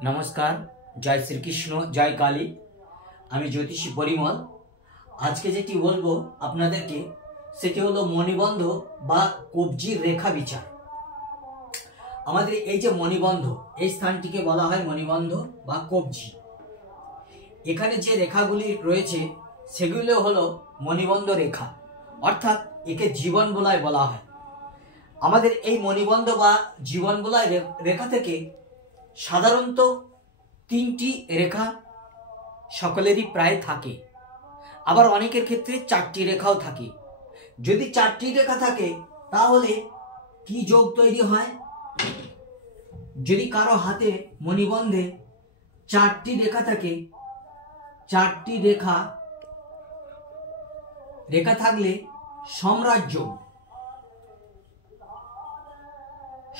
नमस्कार, जय श्रीकृष्ण, जय काली। आमी ज्योतिषी परिमल। आज के जेटी बोलबो आपनादेरके सेटी हलो मणिबंध बा कब्जिर रेखा विचार। आमादेर एई जे मणिबंध एई स्थानटिके बला हय मणिबंध बा कब्जी। एखाने जे रेखागुली रयेछे सेगुलो हलो मणिबंध रेखा, अर्थात एके जीवन बोलाय बला हय। आमादेर एई मणिबंध बा जीवन बोलाय रेखा थेके साधारणत तीनटी रेखा सकलेरই प्राय থাকে, আবার অনেকের ক্ষেত্রে চারটি রেখাও থাকে। যদি চারটি রেখা থাকে তাহলে কি যোগ তৈরি হয়? যদি কারো হাতে মণিবন্ধে চারটি রেখা থাকে, চারটি রেখা থাকলে সম্রাট যোগ,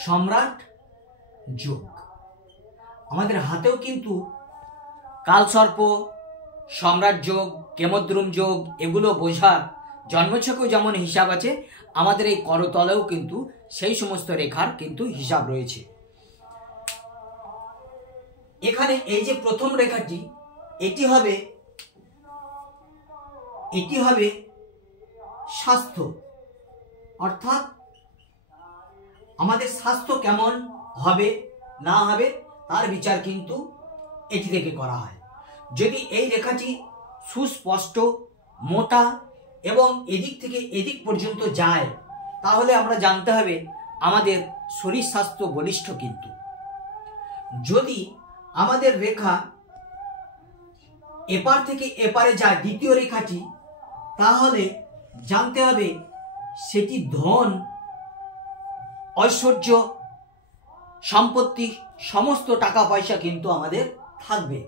সম্রাট যোগ। আমাদের হাতেও কিন্তু কালসর্প, সম্রাট যোগ, কেমদ্রুম যোগ এগুলো বোঝার জন্মছকেও যেমন হিসাব আছে, আমাদের এই করতলেও কিন্তু সেই সমস্ত রেখার কিন্তু হিসাব রয়েছে। এখানে এই যে প্রথম রেখাটি এটি হবে স্বাস্থ্য, অর্থাৎ আমাদের স্বাস্থ্য কেমন হবে না হবে তার বিচার কিন্তু এটি থেকে করা হয়। যদি এই রেখাটি সুস্পষ্ট, মোটা এবং এদিক থেকে এদিক পর্যন্ত যায় তাহলে আমরা জানতে হবে আমাদের শরীর স্বাস্থ্য বলিষ্ঠ। কিন্তু যদি আমাদের রেখা এপার থেকে এপারে যায় দ্বিতীয় রেখাটি, তাহলে জানতে হবে সেটি ধন, ঐশ্বর্য, সম্পত্তি, সমস্ত টাকা পয়সা কিন্তু আমাদের থাকবে।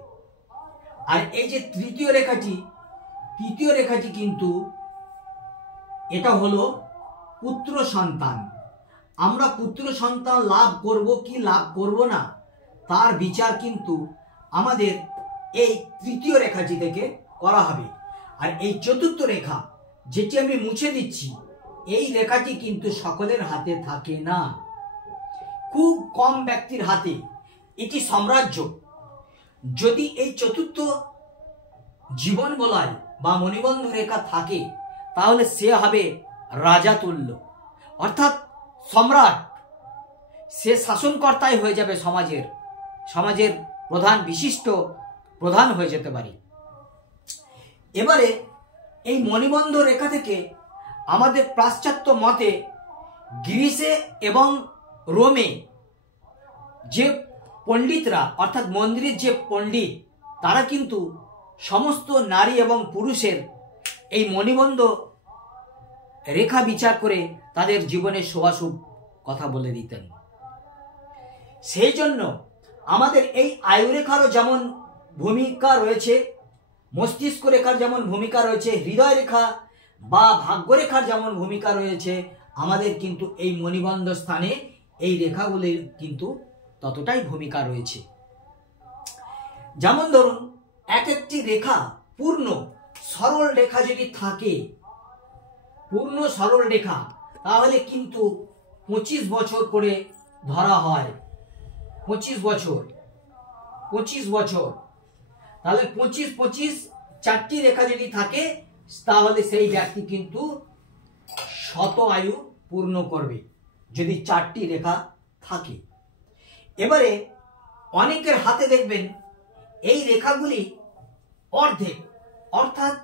আর এই যে তৃতীয় রেখাটি কিন্তু এটা হলো পুত্র সন্তান। আমরা পুত্র সন্তান লাভ করব কি লাভ করব না তার বিচার কিন্তু আমাদের এই তৃতীয় রেখাটি থেকে করা হবে। আর এই চতুর্থ রেখা যেটি আমি মুছে দিচ্ছি, এই রেখাটি কিন্তু সকলের হাতে থাকে না, খুব কম ব্যক্তির হাতে এটি সাম্রাজ্য। যদি এই চতুর্থ জীবন বলায় বা মণিবন্ধ রেখা থাকে তাহলে সে হবে রাজাতুল্য, অর্থাৎ সম্রাট। সে শাসনকর্তাই হয়ে যাবে, সমাজের প্রধান, বিশিষ্ট প্রধান হয়ে যেতে পারে। এবারে এই মণিবন্ধ রেখা থেকে আমাদের পাশ্চাত্য মতে গ্রিসে এবং রোমে যে পণ্ডিতরা, অর্থাৎ মন্দিরের যে পণ্ডিত, তারা কিন্তু সমস্ত নারী এবং পুরুষের এই মণিবন্ধ রেখা বিচার করে তাদের জীবনের শুভাশুভ কথা বলে দিতেন। সেই জন্য আমাদের এই আয়ুরেখারও যেমন ভূমিকা রয়েছে, মস্তিষ্ক রেখার যেমন ভূমিকা রয়েছে, হৃদয় রেখা বা ভাগ্যরেখার যেমন ভূমিকা রয়েছে, আমাদের কিন্তু এই মণিবন্ধ স্থানে এই রেখাগুলির কিন্তু ততটাই ভূমিকা রয়েছে। যেমন ধরুন, এক একটি রেখা পূর্ণ সরল রেখা যদি থাকে, পূর্ণ সরল রেখা, তাহলে কিন্তু 25 বছর করে ধরা হয়। 25 বছর, তাহলে 25 চারটি রেখা যদি থাকে তাহলে সেই ব্যক্তি কিন্তু শত আয়ু পূর্ণ করবে, যদি চারটি রেখা থাকে। এবারে অনেকের হাতে দেখবেন এই রেখাগুলি অর্ধেক, অর্থাৎ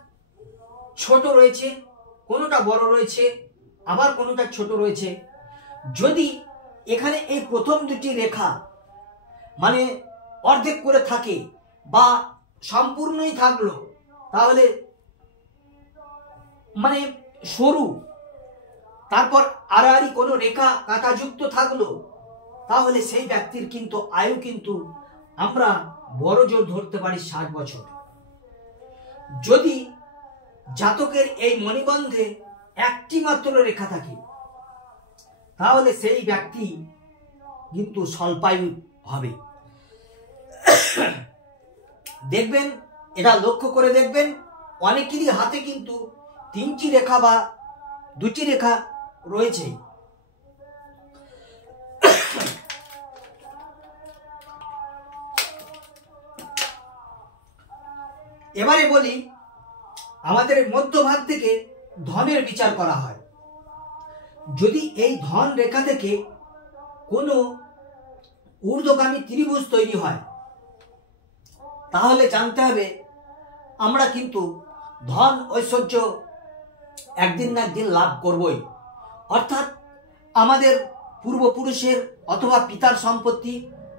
ছোট রয়েছে, কোনোটা বড় রয়েছে, আবার কোনোটা ছোট রয়েছে। যদি এখানে এই প্রথম দুটি রেখা মানে অর্ধেক করে থাকে বা সম্পূর্ণই থাকলো, তাহলে মানে সরু, তারপর আড়াআড়ি কোনো রেখা কাঁটাযুক্ত থাকলো, তাহলে সেই ব্যক্তির কিন্তু আয়ু কিন্তু আমরা বড় জোর ধরতে পারি 60 বছর। যদি জাতকের এই মণিবন্ধে একটি মাত্র রেখা থাকে তাহলে সেই ব্যক্তি কিন্তু স্বল্পায়ু হবে। দেখবেন, এটা লক্ষ্য করে দেখবেন, অনেকেরই হাতে কিন্তু 3টি রেখা বা 2টি রেখা রয়েছে। এবারে বলি, আমাদের মধ্যভাগ থেকে ধনের বিচার করা হয়। যদি এই ধন রেখা থেকে কোনো ঊর্ধ্বগামী ত্রিভুজ তৈরি হয়, তাহলে জানতে হবে আমরা কিন্তু ধন ঐশ্বর্য একদিন না একদিন লাভ করবই। অর্থাৎ আমাদের পূর্বপুরুষের অথবা পিতার সম্পত্তি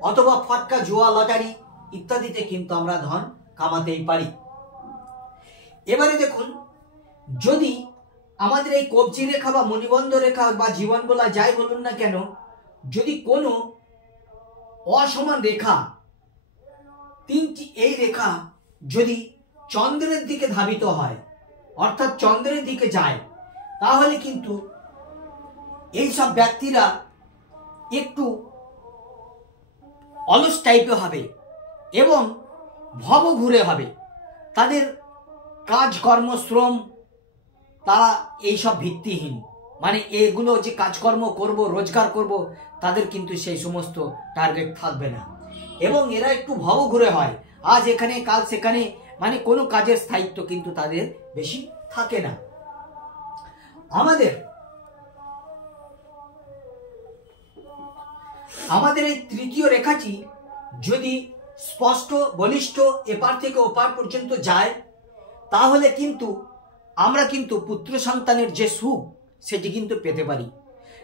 অথবা ফটকা, জুয়া, লটারি ইত্যাদিতে কিন্তু আমরা ধন কামাতেই পারি। এবারে দেখুন, যদি আমাদের এই কবজি রেখা বা মণিবন্ধ রেখা বা জীবন বলা যাই বলুন না কেন, যদি কোনো অসমান রেখা, তিনটি এই রেখা যদি চন্দ্রের দিকে ধাবিত হয়, অর্থাৎ চন্দ্রের দিকে যায়, তাহলে কিন্তু এইসব ব্যক্তিরা একটু অলস টাইপের হবে এবং ভবঘুরে হবে। তাদের কাজকর্ম, শ্রম, তারা এইসব ভিত্তিহীন, মানে এগুলো যে কাজকর্ম করব, রোজগার করব, তাদের কিন্তু সেই সমস্ত টার্গেট থাকবে না এবং এরা একটু ভবঘুরে হয়, আজ এখানে কাল সেখানে, মানে কোনো কাজের স্থায়িত্ব কিন্তু তাদের বেশি থাকে না। আমাদের এই তৃতীয় রেখাটি যদি স্পষ্ট, বলিষ্ঠ, এপার থেকে ওপার পর্যন্ত যায়, তাহলে কিন্তু আমরা কিন্তু পুত্র সন্তানের যে সুখ সেটি কিন্তু পেতে পারি।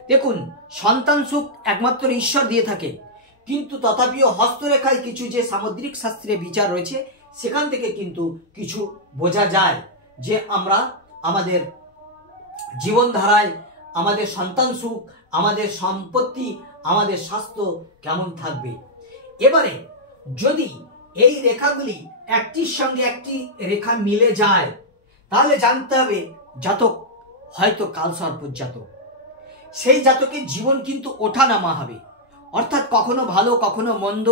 দেখুন, সন্তান সুখ একমাত্র ঈশ্বর দিয়ে থাকে, কিন্তু তথাপিও হস্তরেখায় কিছু যে সামুদ্রিক শাস্ত্রে বিচার রয়েছে, সেখান থেকে কিন্তু কিছু বোঝা যায় যে আমরা আমাদের জীবনধারায় আমাদের সন্তান সুখ, আমাদের সম্পত্তি, আমাদের স্বাস্থ্য কেমন থাকবে। এবারে যদি এই রেখাগুলি একটির সঙ্গে একটি রেখা মিলে যায়, তাহলে জানতে হবে জাতক হয়তো কালসর্পের জাতক। সেই জাতকের জীবন কিন্তু ওঠানামা হবে, অর্থাৎ কখনো ভালো, কখনো মন্দ,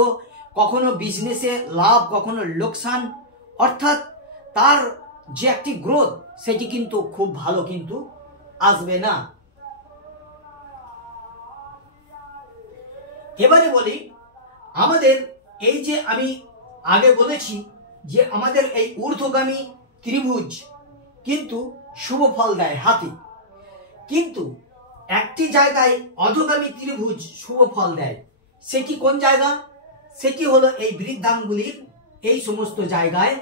কখনো বিজনেসে লাভ, কখনো লোকসান, অর্থাৎ তার যে একটি গ্রোথ সেটি কিন্তু খুব ভালো কিন্তু আসবে না। এবারে বলি, আমাদের এই যে আমি আগে বলেছি যে আমাদের এই ঊর্ধ্বগামী ত্রিভুজ কিন্তু শুভ ফল দেয় হাতে, কিন্তু একটি জায়গায় অধোগামী ত্রিভুজ শুভ ফল দেয়। সেটি কোন জায়গা? সেটি হলো এই বৃদ্ধাঙ্গুলির এই সমস্ত জায়গায়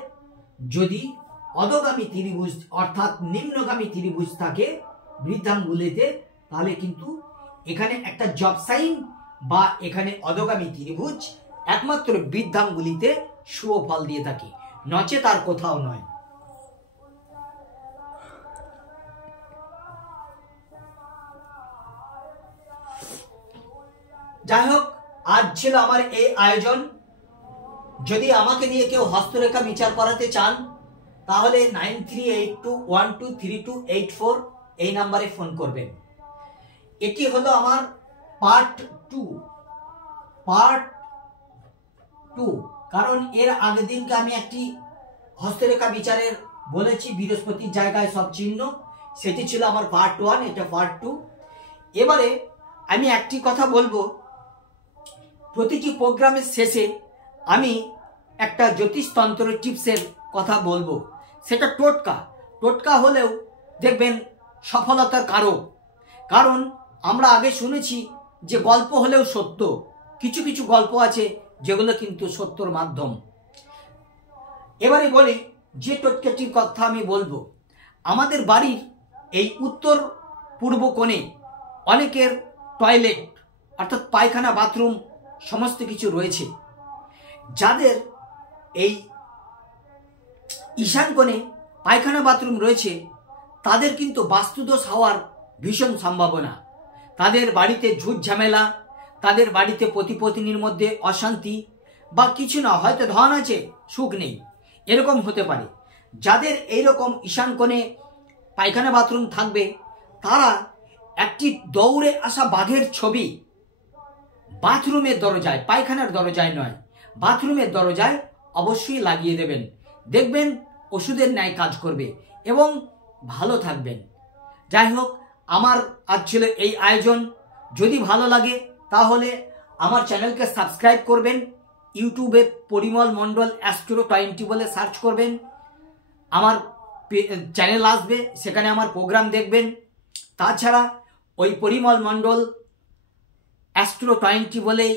যদি অধোগামী ত্রিভুজ অর্থাৎ নিম্নগামী ত্রিভুজ থাকে বৃদ্ধাঙ্গুলিতে, তাহলে কিন্তু এখানে একটা জব সাইন বা এখানে অধোগামী ত্রিভুজ একমাত্র বৃদ্ধাঙ্গুলিতে শুভ ফল দিয়ে থাকে, নচেত আর কোথাও নয়। যাই হোক, আজ ছিল আমার এই আয়োজন। যদি আমাকে দিয়ে কেউ হস্তরেখা বিচার করাতে চান, তাহলে 9382123284 এই নাম্বারে ফোন করবেন। এটি হলো আমার পার্ট টু, কারণ এর আগের দিনকে আমি একটি হস্তরেখা বিচারের বলেছি বৃহস্পতির জায়গায় সব চিহ্ন, সেটি ছিল আমার পার্ট 1, এটা পার্ট 2। এবারে আমি একটি কথা বলবো, প্রতিটি প্রোগ্রামের শেষে আমি একটা জ্যোতিষতন্ত্র টিপসের কথা বলবো। সেটা টোটকা হলেও দেখবেন সফলতার কারক। কারণ আমরা আগে শুনেছি যে গল্প হলেও সত্য, কিছু কিছু গল্প আছে যেগুলো কিন্তু সত্যর মাধ্যম। এবারে বলি যে টোটকাটির কথা আমি বলবো, আমাদের বাড়ির এই উত্তর পূর্ব কোণে অনেকের টয়লেট অর্থাৎ পায়খানা, বাথরুম সমস্ত কিছু রয়েছে। যাদের এই ঈশান কোণে পায়খানা, বাথরুম রয়েছে, তাদের কিন্তু বাস্তুদোষ হওয়ার ভীষণ সম্ভাবনা। তাদের বাড়িতে ঝুট ঝামেলা, তাদের বাড়িতে পতি পত্নীর মধ্যে অশান্তি, বা কিছু না, হয়তো ধন আছে সুখ নেই, এরকম হতে পারে। যাদের এইরকম ঈশান কোণে পায়খানা, বাথরুম থাকবে, তারা একটি দৌড়ে আসা বাঘের ছবি বাথরুমের দরজায়, পায়খানার দরজায় নয়, বাথরুমের দরজায় অবশ্যই লাগিয়ে দেবেন। দেখবেন ওষুধের ন্যায় কাজ করবে এবং ভালো থাকবেন। যাই হোক, আমার আজ ছিল এই আয়োজন। যদি ভালো লাগে তাহলে আমার চ্যানেলকে সাবস্ক্রাইব করবেন। ইউটিউবে পরিমল মণ্ডল অ্যাস্ট্রো 20 বলে সার্চ করবেন। আমার চ্যানেল আসবে, সেখানে আমার প্রোগ্রাম দেখবেন। তাছাড়া ওই পরিমল মণ্ডল অ্যাস্ট্রো 20 বলেই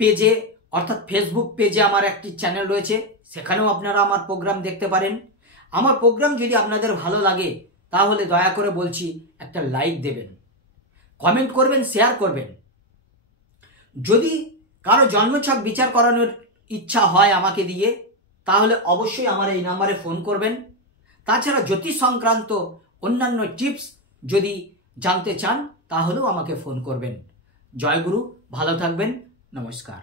পেজে, অর্থাৎ ফেসবুক পেজে আমার একটি চ্যানেল রয়েছে, সেখানেও আপনারা আমার প্রোগ্রাম দেখতে পারেন। আমার প্রোগ্রাম যদি আপনাদের ভালো লাগে তাহলে দয়া করে বলছি একটা লাইক দেবেন, কমেন্ট করবেন, শেয়ার করবেন। যদি কারো জন্মছক বিচার করানোর ইচ্ছা হয় আমাকে দিয়ে, তাহলে অবশ্যই আমার এই নাম্বারে ফোন করবেন। তাছাড়া জ্যোতিষ সংক্রান্ত অন্যান্য টিপস যদি জানতে চান তাহলেও আমাকে ফোন করবেন। জয় গুরু, ভালো থাকবেন, নমস্কার।